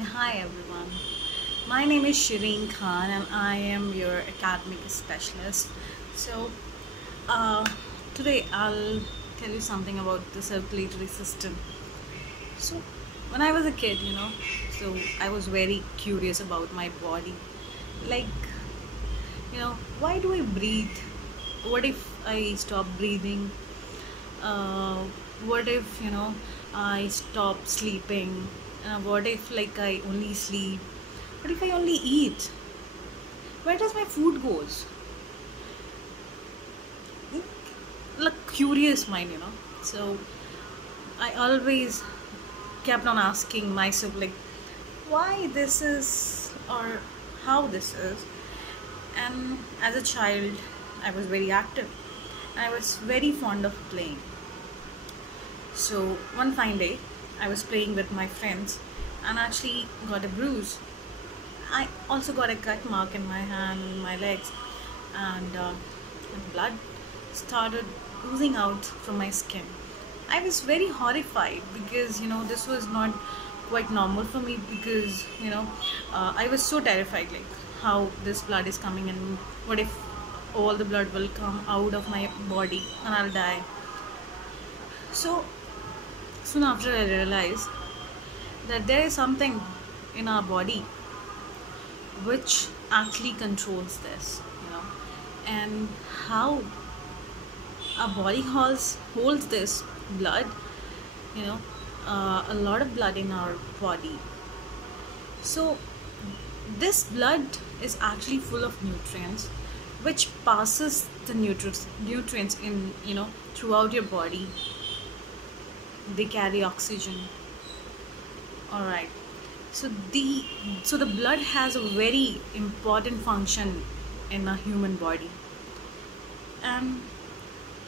Hi everyone, my name is Shireen Khan and I am your academic specialist. So, uh, today I'll tell you something about the circulatory system. So, when I was a kid, so I was very curious about my body. Like, why do I breathe? What if I stop breathing? uh, what if I stop sleeping? What if like I only sleep? What if I only eat? Where does my food goes? Like curious mind. So I always kept on asking myself like why this is or how this is. And as a child I was very active. I was very fond of playing. So one fine day, I was playing with my friends and actually got a bruise. I also got a cut mark in my hand, my legs, and blood started oozing out from my skin. I was very horrified because this was not quite normal for me because I was so terrified like how this blood is coming and what if all the blood will come out of my body and I'll die. So soon after I realized that there is something in our body which actually controls this, and how our body holds this blood, you know, a lot of blood in our body. So this blood is actually full of nutrients, which passes the nutrients in throughout your body. They carry oxygen. All right. So the blood has a very important function in a human body. And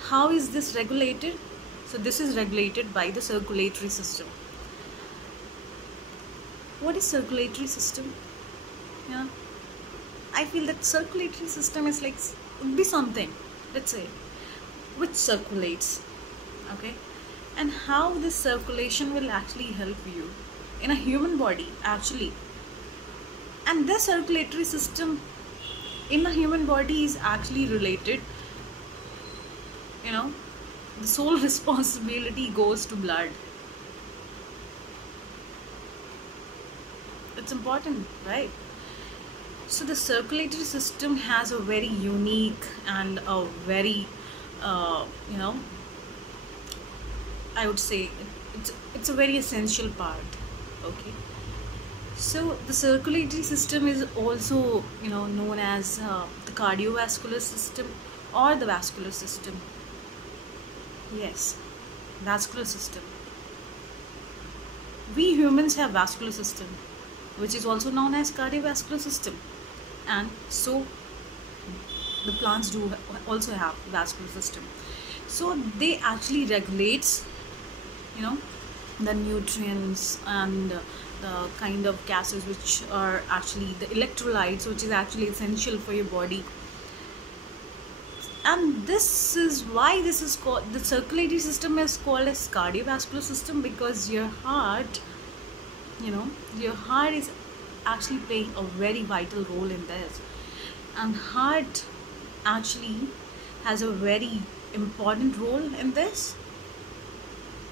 how is this regulated? So this is regulated by the circulatory system. What is circulatory system? Yeah, I feel that circulatory system is like would be something, let's say, which circulates. Okay, and how this circulation will actually help you in a human body actually. And the circulatory system in a human body is actually related, you know the sole responsibility goes to blood. It's important, right? So the circulatory system has a very unique and a very you know I would say it's a very essential part. Okay, so the circulatory system is also known as the cardiovascular system or the vascular system. Yes, vascular system. We humans have vascular system, which is also known as cardiovascular system, and so the plants do also have vascular system. So they actually regulates you know the nutrients and the kind of gases which are actually the electrolytes, which is actually essential for your body. And this is why this is called the circulatory system is called as cardiovascular system, because you know your heart is actually playing a very vital role in this. And heart actually has a very important role in this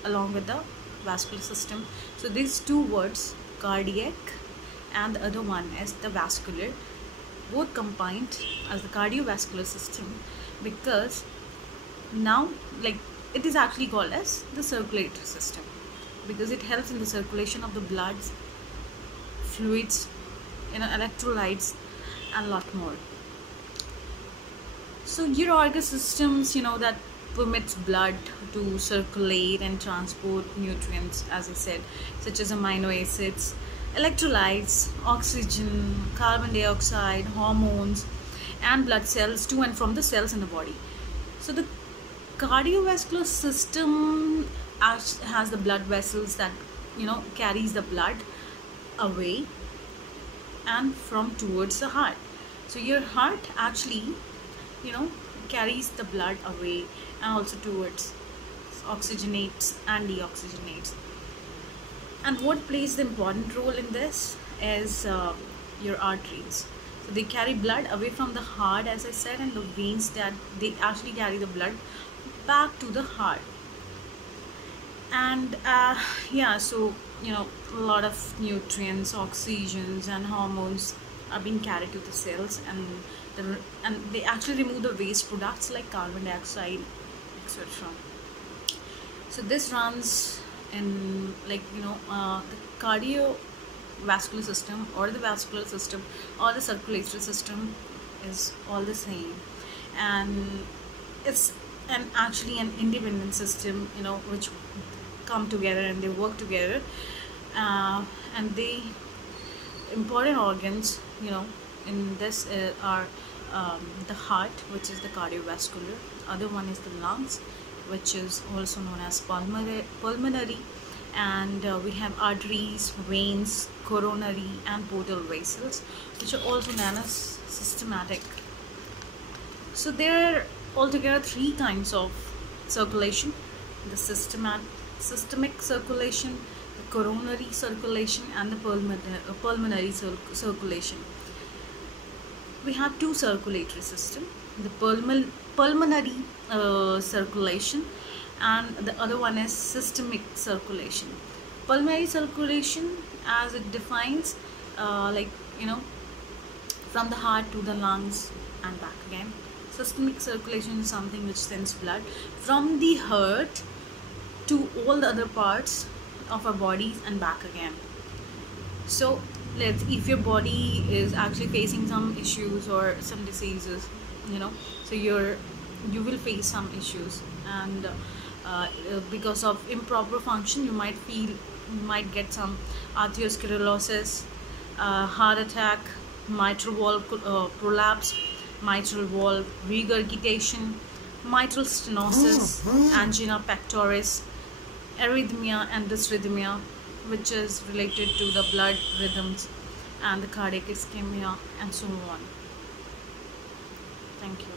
along with the vascular system. So these two words, cardiac and the other one is the vascular, both combined as the cardiovascular system, because now like it is actually called as the circulatory system because it helps in the circulation of the blood, fluids, electrolytes, and a lot more. So your organ systems that permits blood to circulate and transport nutrients, as I said, such as amino acids, electrolytes, oxygen, carbon dioxide, hormones, and blood cells to and from the cells in the body. So the cardiovascular system has the blood vessels that carries the blood away and from towards the heart. So your heart actually carries the blood away and also towards, oxygenates and deoxygenates. And what plays the important role in this is your arteries. So they carry blood away from the heart, as I said, and the veins, that they actually carry the blood back to the heart. And yeah, so a lot of nutrients, oxygens, and hormones are being carried to the cells, and they actually remove the waste products like carbon dioxide, etc. So this runs in, like, the cardiovascular system, or the vascular system, or the circulatory system is all the same, and it's actually an independent system, which come together and they work together, and the important organs, in this are the heart, which is the cardiovascular. Other one is the lungs, which is also known as pulmonary, and we have arteries, veins, coronary, and portal vessels, which are also known as systematic. So there are altogether three kinds of circulation: the systemic circulation, the coronary circulation, and the pulmonary circulation. We have two circulatory system: the pulmonary circulation, and the other one is systemic circulation. Pulmonary circulation, as it defines, like, from the heart to the lungs and back again. Systemic circulation is something which sends blood from the heart to all the other parts of our bodies and back again. So if your body is actually facing some issues or some diseases, so you will face some issues, and because of improper function, you might get some arteriosclerosis, heart attack, mitral valve prolapse, mitral valve regurgitation, mitral stenosis, angina pectoris, arrhythmia and dysrhythmia, which is related to the blood rhythms, and the cardiac ischemia, and so on. Thank you.